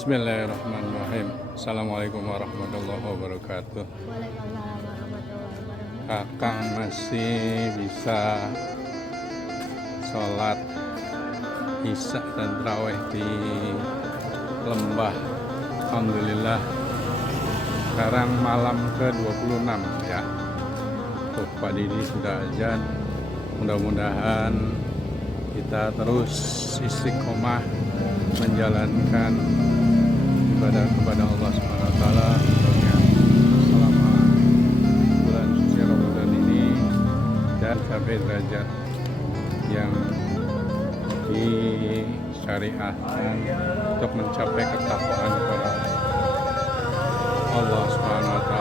Bismillahirrahmanirrahim. Assalamualaikum warahmatullahi wabarakatuh. Waalaikumsalam warahmatullahi wabarakatuh. Kakang masih bisa sholat isya dan tarawih di lembah. Alhamdulillah. Sekarang malam ke-26 ya. Tuh Pak Didi sudah azan. Mudah-mudahan kita terus istiqomah menjalankan ibadah kepada Allah SWT selama bulan suci Ramadan ini dan sampai derajat yang disyariatkan untuk mencapai ketakwaan kepada Allah SWT.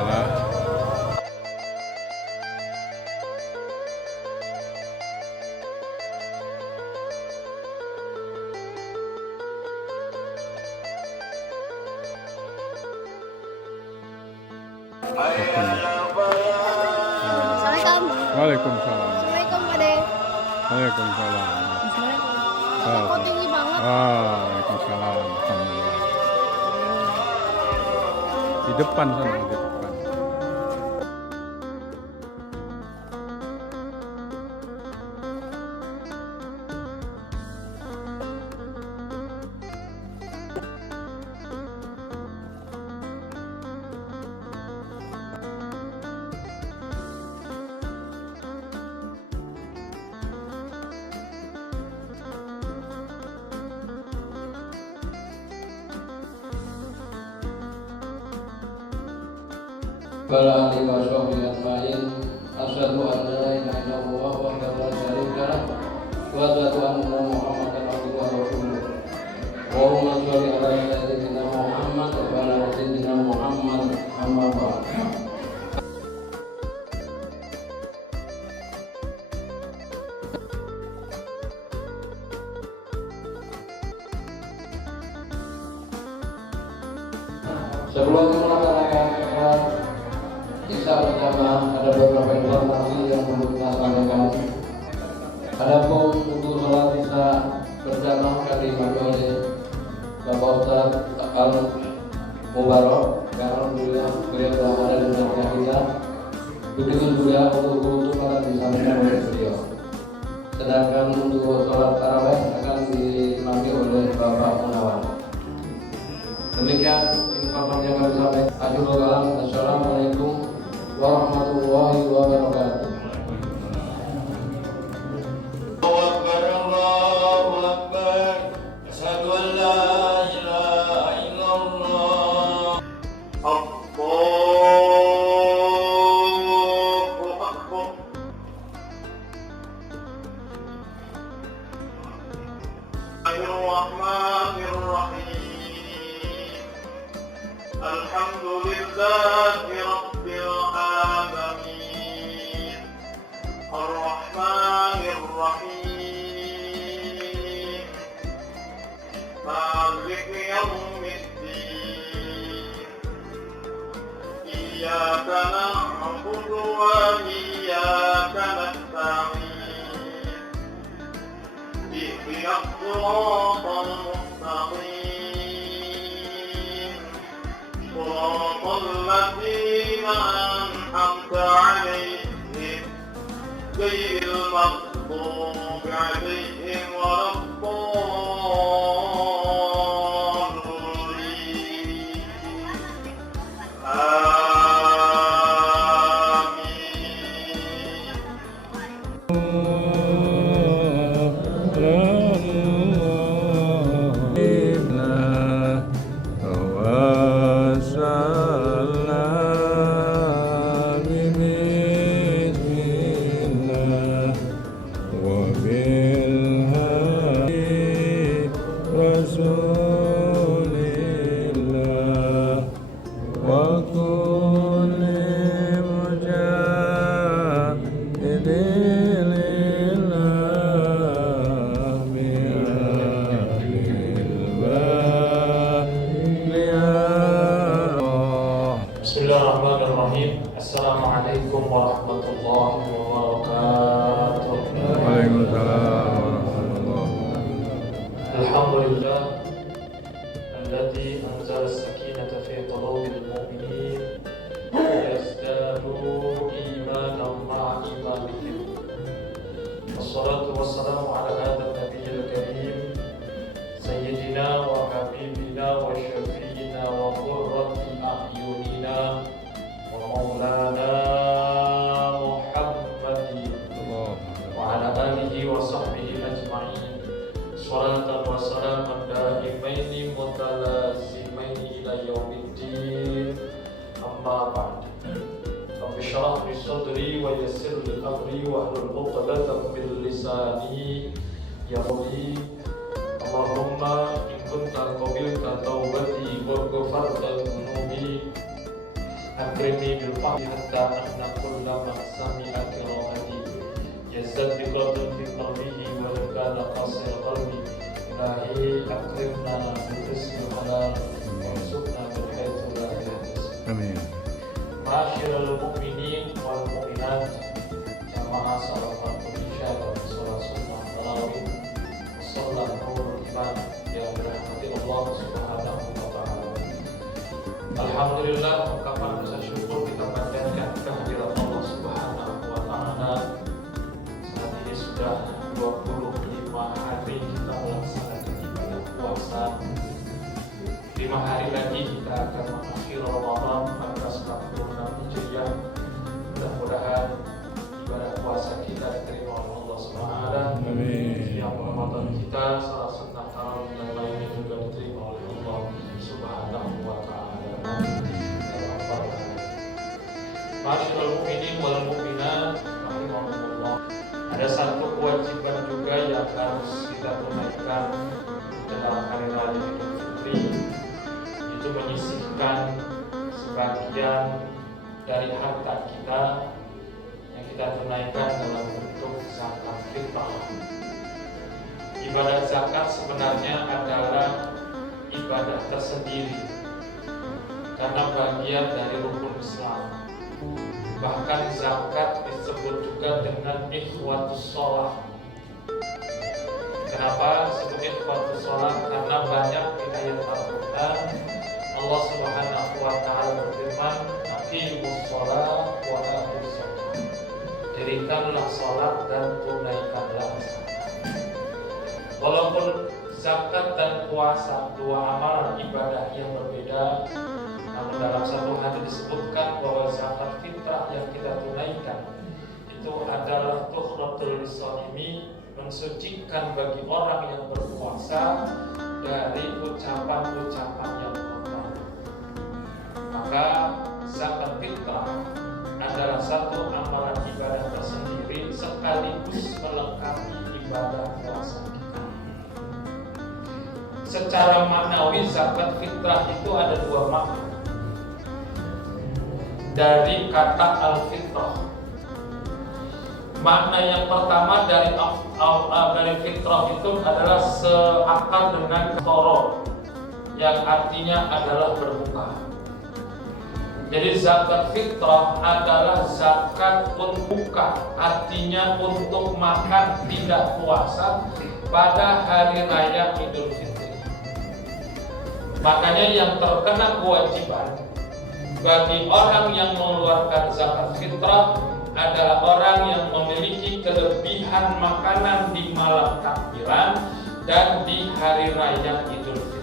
Assalamualaikum. Waalaikumsalam. Assalamualaikum Pak De. Waalaikumsalam. Assalamualaikum. Kok tinggi banget? Waalaikumsalam. Alhamdulillah. Di depan sana, di depan. Wala alihi wa sahbihi ajma'in. Asyhadu an la ilaha illallah wahdahu la syarika lah wa asyhadu anna Muhammadan abduhu wa rasuluh. Allahumma shalli ala sayyidina Muhammad wa ala sayyidina Muhammad amma ba'd. Sebelum melaksanakan Isya berjamaah, ada beberapa informasi yang perlu kita sampaikan. Adapun untuk sholat isya berjamaah kali ini oleh Bapak Ustaz Al Mubarak, yang alhamdulillah beliau telah ada di tengah kita. Begitu juga untuk sholat disampaikan oleh beliau. Sedangkan untuk sholat tarawih akan diimami oleh Bapak Munawar. Demikian informasi yang kami sampaikan. Akhirul kalam. Assalamualaikum warahmatullahi wabarakatuh. Allahu Akbar, Allahu Akbar. Asyhadu an la ilaha illallah. Allahu Akbar. Bismillahirrahmanirrahim. Alhamdulillahi rabbil alamin. Ar-Rahmanir-Rahim. Maliki yaumiddin. Iyyaka na'budu wa iyyaka nasta'in. Ihdinas siratal mustaqim. Siratal ladzina an'amta 'alaihim غير المغضوب عليهم ولا الضالين. Bismillahirrahmanirrahim. Assalamualaikum warahmatullahi wabarakatuh. Waalaikumsalam warahmatullahi wabarakatuh. Alhamdulillah, dan الذي أنزل السكينة في قلوب المؤمنين ليزدادوا إيمانا مع إيمانهم. والصلاة والسلام على هذا النبي الكريم سيدنا وحبيبنا وشفيعنا وقرة أعيننا ومولانا محمد وعلى آله وصحبه أجمعين صلاة وسلاما دائمين متلازمين إلى يوم الدين. أما بعد رب اشرح لي صدري ويسر لي أمري واحلل عقدة من لساني يفقهوا. اللهم إن كنت قبلت توبتي وغفرت ذنوبي أكرمني بالفهم حتى أن كل من سمع قراءتي يزداد بقدر في قلبه ولو كان قاسي قلبي. إلهي أكرمنا بالرزق الحلال وارزقنا من حيث لا يحتسب. آمين. معاشر المؤمنين والمؤمنات جماعة صلاة العشاء وصلاة سنة التراويح وصلى نور الإيمان يا برحمة الله سبحانه وتعالى. Alhamdulillah, ungkapan rasa syukur kita panjatkan kehadirat Allah Subhanahu wa Ta'ala. Saat ini sudah 25 hari kita melaksanakan ibadah puasa. 5 hari lagi kita akan mengakhiri Ramadan 1446 Hijriah. Mudah-mudahan ibadah puasa kita diterima oleh Allah Subhanahu wa Ta'ala. Amin. Yang Ramadan kita salah sunnah tarawih dan lainnya juga diterima oleh Allah Subhanahu wa Ta'ala. Masyaallah mukminin wal mukminat rahimakumullah. Ada satu kewajiban juga yang harus kita tunaikan dalam hari raya Idul Fitri, itu menyisihkan sebagian dari harta kita yang kita tunaikan dalam bentuk zakat fitrah. Ibadah zakat sebenarnya adalah ibadah tersendiri karena bagian dari rukun Islam. Bahkan zakat disebut juga dengan ikhwatus sholat. Kenapa disebut ikhwatus sholat? Karena banyak di ayat Al-Quran Allah Subhanahu wa Ta'ala berfirman, aqimus sholat wa atuz zakat. Dirikanlah sholat dan tunaikanlah zakat. Walaupun zakat dan puasa dua amalan ibadah yang berbeda, namun dalam satu hadis disebutkan bahwa zakat fitrah yang kita tunaikan itu adalah tuhratul shaimi, mensucikan bagi orang yang berpuasa dari ucapan-ucapan yang kotor. Maka zakat fitrah adalah satu amalan ibadah tersendiri sekaligus melengkapi ibadah puasa kita. Secara maknawi zakat fitrah itu ada dua makna dari kata al-fitrah. Makna yang pertama dari fitrah itu adalah seakar dengan toro, yang artinya adalah berbuka. Jadi zakat fitrah adalah zakat untuk buka, artinya untuk makan tidak puasa pada hari raya Idul Fitri. Makanya yang terkena kewajiban bagi orang yang mengeluarkan zakat fitrah adalah orang yang memiliki kelebihan makanan di malam takbiran dan di hari raya Idul Fitri.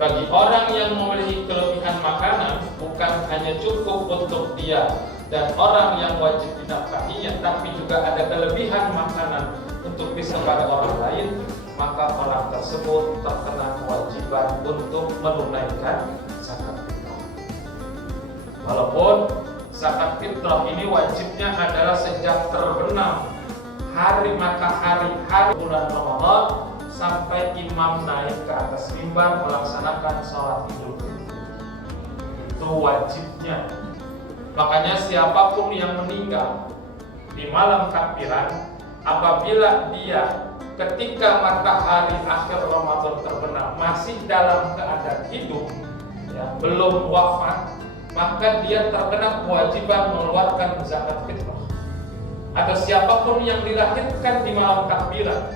Bagi orang yang memiliki kelebihan makanan, bukan hanya cukup untuk dia dan orang yang wajib dinafkahinya, tapi juga ada kelebihan makanan untuk bisa pada orang lain, maka orang tersebut terkena kewajiban untuk menunaikan zakat fitrah. Walaupun zakat fitrah ini wajibnya adalah sejak terbenam hari matahari bulan Ramadan sampai imam naik ke atas mimbar melaksanakan sholat Idul Fitri. Itu wajibnya. Makanya siapapun yang meninggal di malam takbiran, apabila dia ketika matahari akhir Ramadan terbenam masih dalam keadaan hidup, ya, belum wafat, maka dia terkena kewajiban mengeluarkan zakat fitrah. Atau siapapun yang dilahirkan di malam takbiran,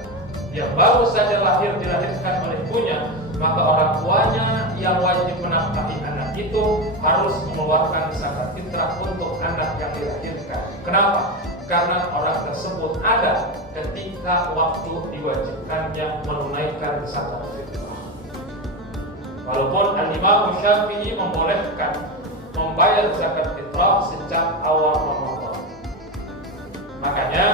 dia baru saja dilahirkan oleh ibunya, maka orang tuanya yang wajib menafkahi anak itu harus mengeluarkan zakat fitrah untuk anak yang dilahirkan. Kenapa? Karena orang tersebut ada ketika waktu diwajibkannya menunaikan zakat fitrah. Walaupun Al-Imam Syafi'i membolehkan membayar zakat fitrah sejak awal Ramadan. Makanya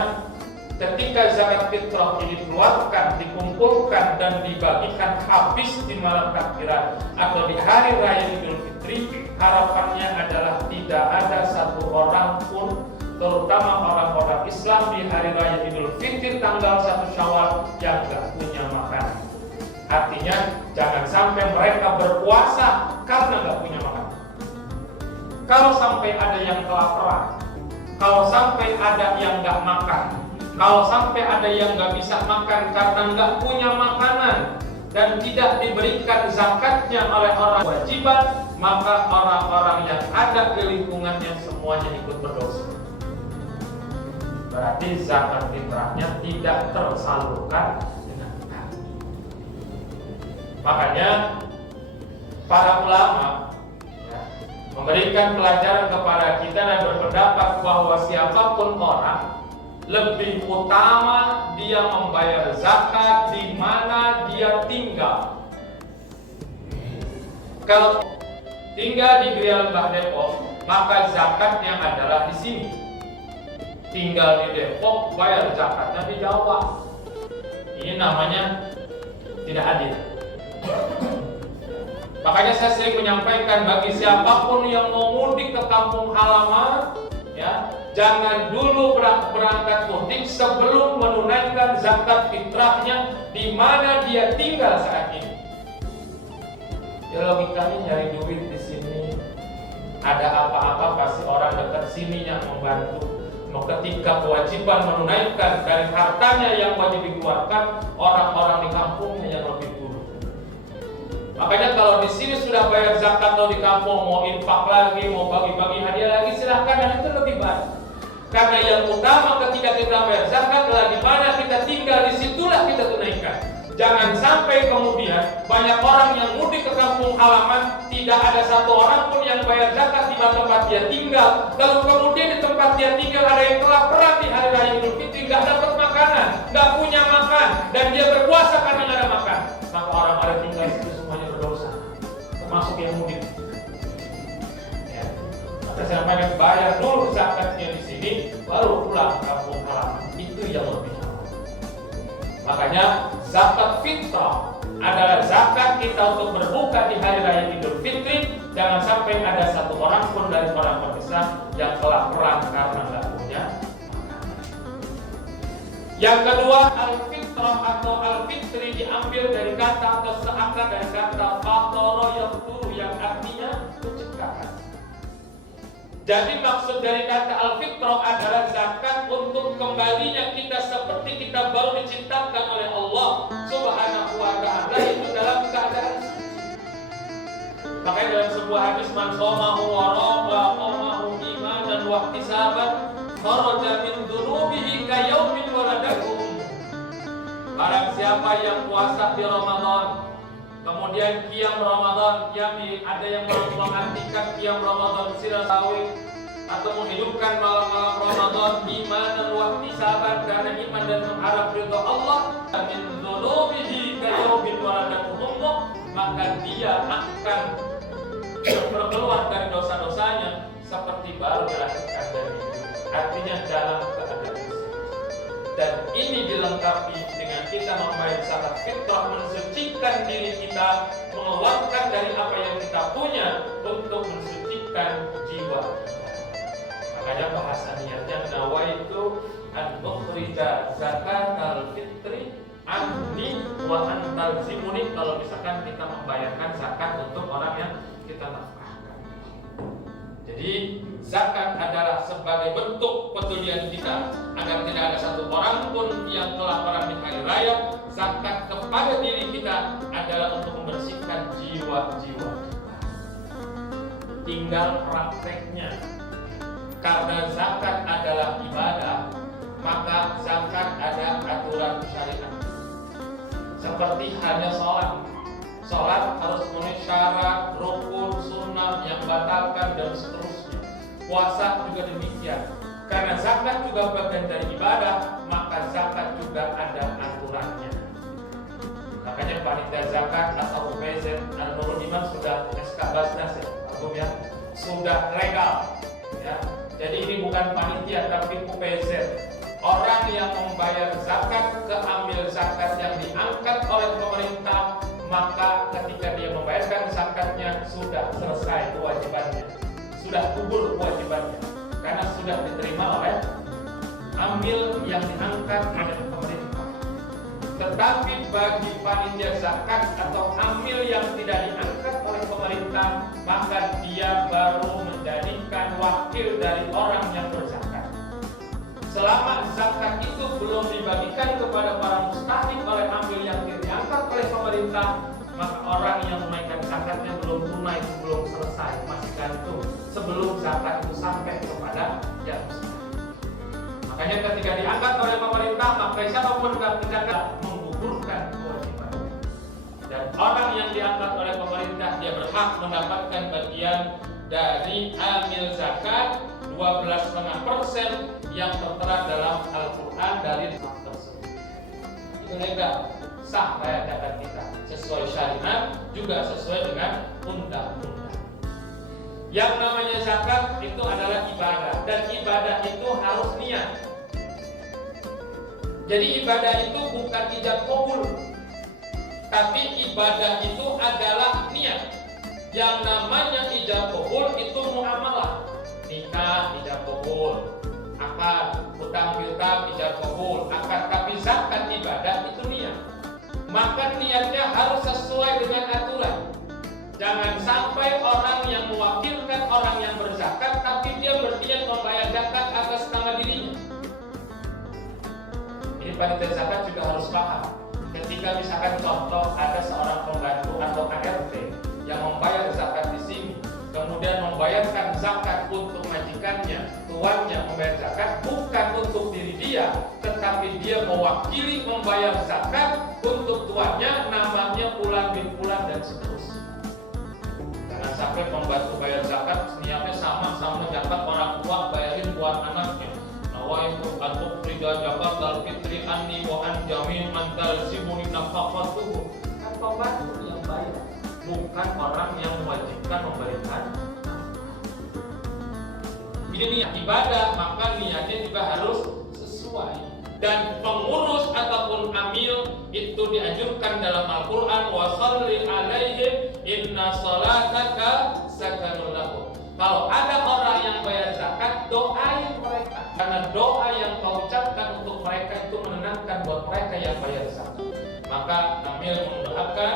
ketika zakat fitrah ini dikeluarkan, dikumpulkan dan dibagikan habis di malam takbiran atau di hari raya Idul Fitri, harapannya adalah tidak ada satu orang pun, terutama orang-orang Islam di hari raya Idul Fitri tanggal 1 Syawal yang gak punya makanan. Artinya jangan sampai mereka berpuasa karena gak punya makanan. Kalau sampai ada yang kelaparan, kalau sampai ada yang gak makan, kalau sampai ada yang nggak bisa makan karena nggak punya makanan dan tidak diberikan zakatnya oleh orang kewajiban, maka orang-orang yang ada di lingkungannya semuanya ikut berdosa. Berarti zakat fitrahnya tidak tersalurkan dengan benar. Makanya para ulama memberikan pelajaran kepada kita dan berpendapat bahwa siapapun orang lebih utama dia membayar zakat di mana dia tinggal. Kalau tinggal di Gria Lembah Depok, maka zakatnya adalah di sini. Tinggal di Depok, bayar zakatnya di Jawa. Ini namanya tidak adil. Makanya saya sering menyampaikan bagi siapapun yang mau mudik ke kampung halaman, ya, jangan dulu berangkat mudik sebelum menunaikan zakat fitrahnya di mana dia tinggal saat ini. Ya logikanya nyari duit di sini, ada apa-apa pasti orang dekat sini yang membantu. Nah, ketika kewajiban menunaikan dari hartanya yang wajib dikeluarkan, orang-orang di kampungnya yang lebih dulu. Makanya kalau di sini sudah bayar zakat atau di kampung mau infak lagi, mau bagi-bagi hadiah lagi, silahkan, dan itu lebih baik. Karena yang utama ketika kita bayar zakat adalah di mana kita tinggal, disitulah kita tunaikan. Jangan sampai kemudian banyak orang yang mudik ke kampung halaman, tidak ada satu orang pun yang bayar zakat di tempat dia tinggal. Lalu kemudian di tempat dia tinggal ada yang kelaparan di hari raya Idul Fitri, nggak dapat makanan, nggak punya makan, dan dia berpuasa karena nggak ada makan. Maka orang-orang tinggal itu semuanya berdosa, termasuk yang mudik. Ya. Maka saya pengen bayar dulu zakatnya di sini, baru pulang ke kampung halaman. Itu yang lebih. Makanya zakat fitrah adalah zakat kita untuk berbuka di hari raya Idul Fitri. Jangan sampai ada satu orang pun dari orang Islam yang kelaparan karena nggak punya. Yang kedua, al-fitrah atau al-fitri diambil dari kata atau seakar dari kata fatoro yang turu, yang artinya menciptakan. Jadi maksud dari kata al-fitrah adalah zakat untuk kembalinya kita seperti kita baru diciptakan oleh Allah Subhanahu wa ta'ala, itu dalam keadaan suci. Makanya dalam sebuah hadis, man shomahu wa raqamahu imanan wa ihtisaban kharaja min dzunubihi ka yaumin waladahu. Barang siapa yang puasa di Ramadan, kemudian qiyam Ramadan, ada yang mengartikan qiyam Ramadan silasawi atau menghidupkan malam-malam Ramadan imanan wa ihtisaban, karena iman dan mengharap ridha Allah, min dzunubihi ka yaumin waladatuhu, maka dia akan berkeluar dari dosa-dosanya seperti baru dilahirkan dari ibu. Artinya dalam keadaan suci. Dan ini dilengkapi dengan kita membayar zakat fitrah, mensucikan diri kita, mengeluarkan dari apa yang kita punya untuk mensucikan jiwa. Makanya bahasa niatnya nawaitu an ukhrija zakat al-fitri anni wa antal zimuni, kalau misalkan kita membayarkan zakat untuk orang yang kita nafkahkan. Jadi zakat adalah sebagai bentuk pedulian kita agar tidak ada satu orang pun yang kelaparan di hari raya. Zakat kepada diri kita adalah untuk membersihkan jiwa-jiwa. Tinggal prakteknya. Karena zakat adalah ibadah, maka zakat ada aturan syariat. Seperti hanya sholat, Sholat harus memenuhi syarat, rukun, sunnah yang batalkan dan seterusnya. Puasa juga demikian. Karena zakat juga bagian dari ibadah, maka zakat juga ada aturannya. Makanya panitia zakat atau UPZ Nurul Iman sudah SK Basnas ya, Agung ya, sudah legal ya. Jadi ini bukan panitia tapi UPZ. Orang yang membayar zakat, keambil zakat yang diangkat oleh pemerintah, maka ketika dia membayarkan zakatnya sudah selesai kewajibannya, sudah gugur kewajibannya, karena sudah diterima oleh amil yang diangkat oleh pemerintah. Tetapi bagi panitia zakat atau amil yang tidak diangkat oleh pemerintah, maka dia baru menjadikan wakil dari orang yang berzakat. Selama zakat itu belum dibagikan kepada para mustahik oleh amil yang diangkat oleh pemerintah, maka orang yang menunaikan zakatnya belum tunai, belum selesai, masih gantung sebelum zakat itu sampai kepada yang mustahik. Makanya ketika diangkat oleh pemerintah, maka siapapun yang zakat menggugurkan kewajiban. Dan orang yang diangkat oleh pemerintah, dia berhak mendapatkan bagian dari amil zakat 12,5% yang tertera dalam Al-Quran dari tersebut. Itu legal, sah bayar zakat kita sesuai syariat, juga sesuai dengan undang-undang. Yang namanya zakat itu adalah ibadah, dan ibadah itu harus niat. Jadi ibadah itu bukan ijab qabul, tapi ibadah itu adalah niat. Yang namanya ijab qabul itu muamalah. Nikah ijab qabul, akad, hutang piutang ijab qabul, akad. Tapi zakat ibadah itu niat. Maka niatnya harus sesuai dengan aturan. Jangan sampai orang yang mewakilkan orang yang berzakat, tapi dia berniat membayar zakat atas nama dirinya. Ini panitia zakat juga harus paham. Ketika misalkan contoh ada seorang pembantu atau ART yang membayar zakat di sini, kemudian membayarkan zakat untuk majikannya, tuannya membayar zakat bukan untuk diri dia, tetapi dia mewakili membayar zakat untuk tuannya, namanya Fulan bin Fulan dan seterusnya. Jangan sampai pembantu bayar zakat niatnya sama-sama zakat orang tua bayarin buat anaknya. Nawaitu an-ukhrija zakat al-fitri anni wa an jami' man talzimuni nafaqatuhu. Kan pembantu yang bayar, bukan orang yang mewajibkan memberikan. Ini niat ibadah, maka niatnya juga harus sesuai. Dan pengurus ataupun amil itu dianjurkan dalam Al-Quran, wa sholli alaihim inna salataka sakanun lahum. Kalau ada orang yang bayar zakat, doain mereka, karena doa yang kau ucapkan untuk mereka itu menenangkan buat mereka yang bayar zakat. Maka amil mendoakan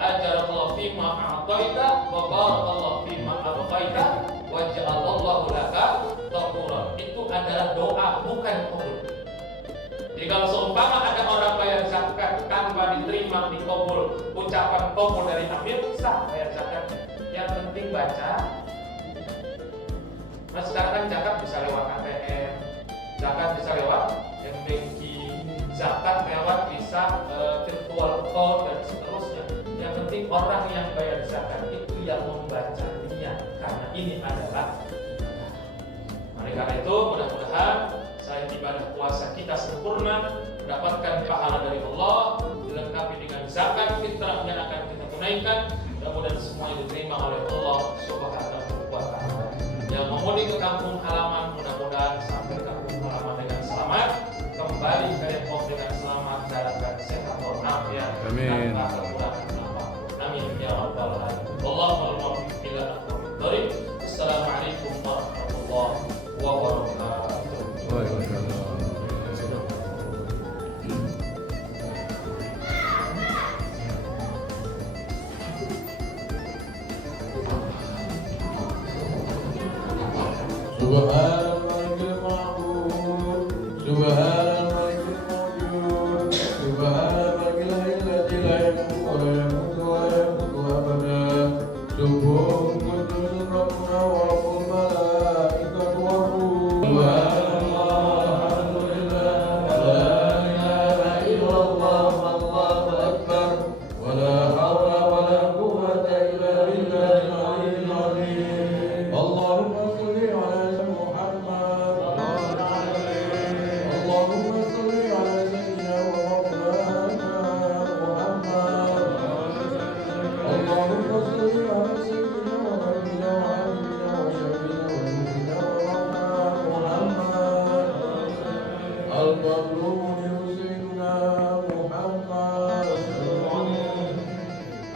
ajarallahu fima a'taita wa barakallahu fima abqaita wa ja'alallahu laka tahura. Itu adalah doa, bukan qabul. Jadi kalau seumpama ada orang bayar zakat tanpa diterima di qabul, ucapan qabul dari amil, sah bayar zakatnya. Yang penting baca. Nah sekarang kan zakat bisa lewat ATM, zakat bisa lewat banking, zakat lewat bisa virtual code dan seterusnya. Yang penting orang yang bayar zakat itu yang membaca niat, karena ini adalah ibadah. Oleh karena itu mudah-mudahan selain ibadah puasa kita sempurna, mendapatkan pahala dari Allah, dilengkapi dengan zakat fitrah yang akan kita tunaikan, mudah-mudahan semuanya diterima oleh Allah Subhanahu wa ta'ala. Yang memudik ke kampung halaman, mudah-mudahan sampai kampung halaman dengan selamat, kembali ke Depok dengan selamat dalam keadaan sehat walafiat. Amin. Amin ya rabbal alamin. Allahumma muwaffiq ila aqwamit thoriq. Assalamualaikum warahmatullahi wabarakatuh. Waalaikumsalam. Subhanal malikil ma'bud, subhanal malikil mawjud, subhanal malikil hayyul la yamutu wa la yamutu wa la yamutu abada. Subuhun qudusun rabbuna wa rabbul malaikatu wa ruh. Subhanallah, alhamdulillah, wa la ilaha illallah, wallahu akbar, wa la hawla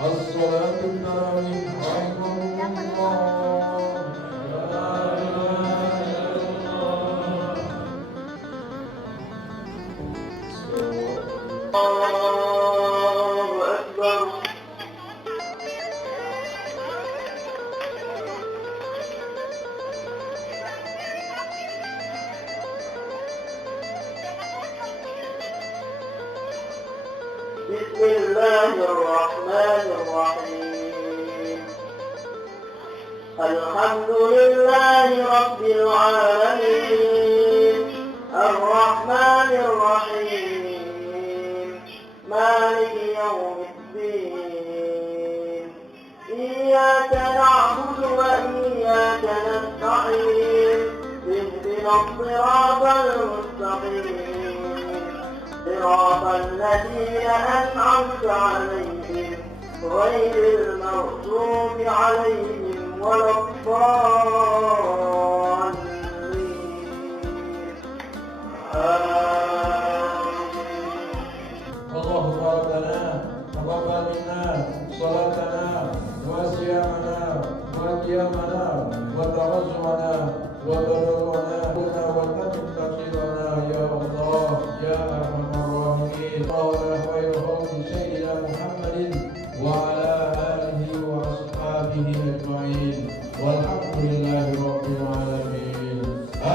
الصلاة التراويح رحمه الله. لا إله إلا الله. الله أكبر. بسم الله الرحمن الرحيم. الحمد لله رب العالمين الرحمن الرحيم مالك يوم الدين. إياك نعبد وإياك نستعين. اهدنا الصراط المستقيم صراط الذين أنعمت عليهم غير المغضوب عليهم ولا الضالين. اللهم ربنا تقبل منا صلاتنا وصيامنا وقيامنا وترجمنا وتضرعنا وتتم تقصيرنا يا الله يا أرحم الراحمين. وعلى خير خلق سيدنا محمد وعلى آله وأصحابه أجمعين والحمد لله رب العالمين.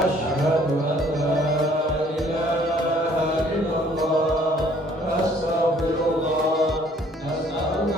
أشهد أن لا إله إلا الله. أستغفر الله. أسألك